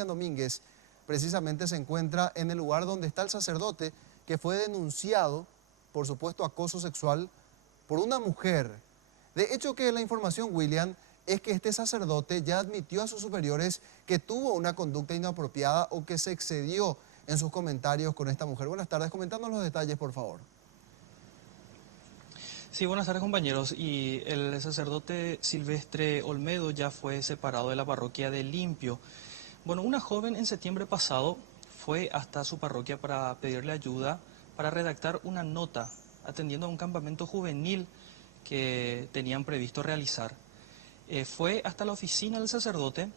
William Domínguez precisamente se encuentra en el lugar donde está el sacerdote que fue denunciado por supuesto acoso sexual por una mujer. De hecho que la información, William, es que este sacerdote ya admitió a sus superiores que tuvo una conducta inapropiada o que se excedió en sus comentarios con esta mujer. Buenas tardes, comentándonos los detalles, por favor. Sí, buenas tardes, compañeros. Y el sacerdote Silvestre Olmedo ya fue separado de la parroquia de Limpio. Bueno, una joven en septiembre pasado fue hasta su parroquia para pedirle ayuda para redactar una nota atendiendo a un campamento juvenil que tenían previsto realizar. Fue hasta la oficina del sacerdote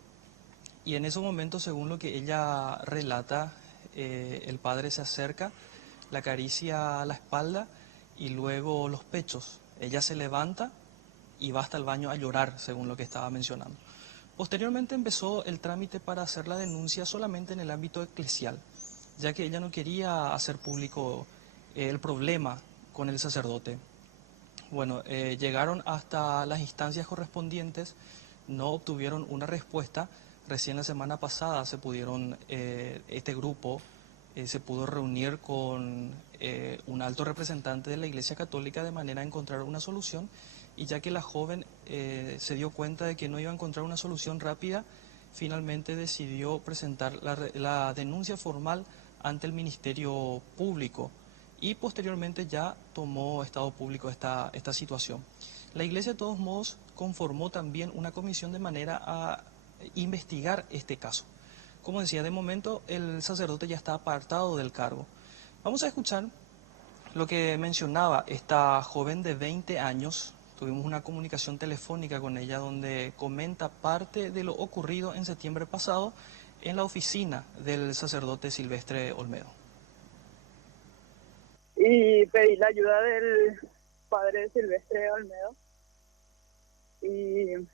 y en ese momento, según lo que ella relata, el padre se acerca, le acaricia la espalda y luego los pechos. Ella se levanta y va hasta el baño a llorar, según lo que estaba mencionando. Posteriormente empezó el trámite para hacer la denuncia solamente en el ámbito eclesial, ya que ella no quería hacer público el problema con el sacerdote. Bueno, llegaron hasta las instancias correspondientes, no obtuvieron una respuesta. Recién la semana pasada este grupo se pudo reunir con un alto representante de la Iglesia Católica de manera a encontrar una solución, y ya que la joven se dio cuenta de que no iba a encontrar una solución rápida, finalmente decidió presentar la denuncia formal ante el Ministerio Público y posteriormente ya tomó estado público esta situación. La Iglesia de todos modos conformó también una comisión de manera a investigar este caso. Como decía, de momento el sacerdote ya está apartado del cargo. Vamos a escuchar lo que mencionaba esta joven de 20 años. Tuvimos una comunicación telefónica con ella donde comenta parte de lo ocurrido en septiembre pasado en la oficina del sacerdote Silvestre Olmedo. Y pedí la ayuda del padre Silvestre Olmedo. Y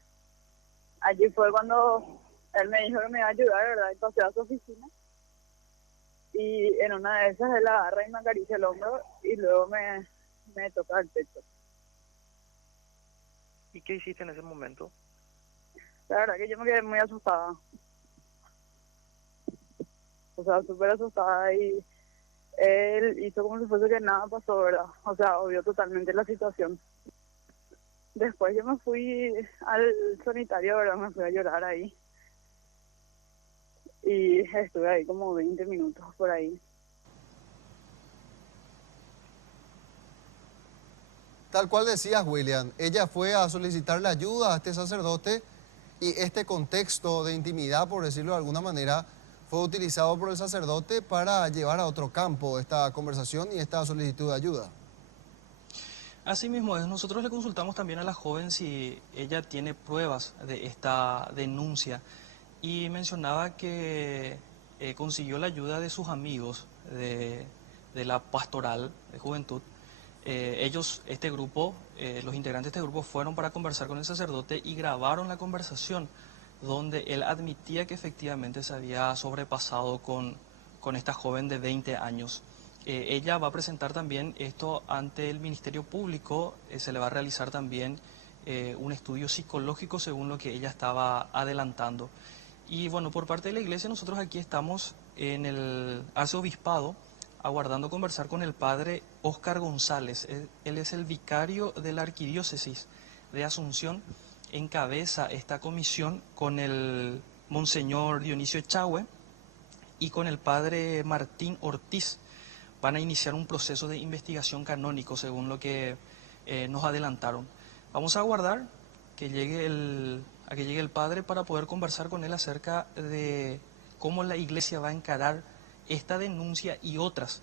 allí fue cuando él me dijo que me iba a ayudar, ¿verdad? Y pasé a su oficina. Y en una de esas él agarra y me acaricia el hombro y luego me toca el pecho. ¿Y qué hiciste en ese momento? La verdad que yo me quedé muy asustada. O sea, súper asustada, y él hizo como si fuese que nada pasó, ¿verdad? O sea, obvió totalmente la situación. Después yo me fui al sanitario, ¿verdad? Me fui a llorar ahí. Y estuve ahí como 20 minutos por ahí. Tal cual decías, William, ella fue a solicitarle ayuda a este sacerdote y este contexto de intimidad, por decirlo de alguna manera, fue utilizado por el sacerdote para llevar a otro campo esta conversación y esta solicitud de ayuda. Así mismo es, nosotros le consultamos también a la joven si ella tiene pruebas de esta denuncia y mencionaba que consiguió la ayuda de sus amigos de la pastoral de juventud. Este grupo, los integrantes de este grupo fueron para conversar con el sacerdote y grabaron la conversación donde él admitía que efectivamente se había sobrepasado con esta joven de 20 años. Ella va a presentar también esto ante el Ministerio Público, se le va a realizar también un estudio psicológico según lo que ella estaba adelantando. Y bueno, por parte de la Iglesia nosotros aquí estamos en el arzobispado aguardando conversar con el padre Óscar González. Él es el vicario de la Arquidiócesis de Asunción, encabeza esta comisión con el monseñor Dionisio Echagüe y con el padre Martín Ortiz. Van a iniciar un proceso de investigación canónico, según lo que nos adelantaron. Vamos a aguardar que llegue el padre para poder conversar con él acerca de cómo la Iglesia va a encarar esta denuncia y otras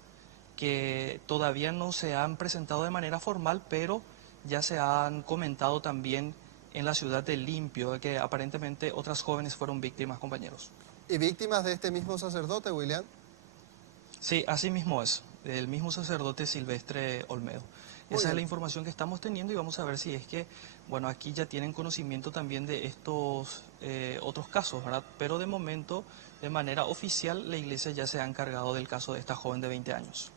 que todavía no se han presentado de manera formal, pero ya se han comentado también en la ciudad de Limpio, de que aparentemente otras jóvenes fueron víctimas, compañeros. ¿Y víctimas de este mismo sacerdote, William? Sí, así mismo es, el mismo sacerdote Silvestre Olmedo. Esa es la información que estamos teniendo y vamos a ver si es que, bueno, aquí ya tienen conocimiento también de estos otros casos, ¿verdad? Pero de momento, de manera oficial, la Iglesia ya se ha encargado del caso de esta joven de 20 años.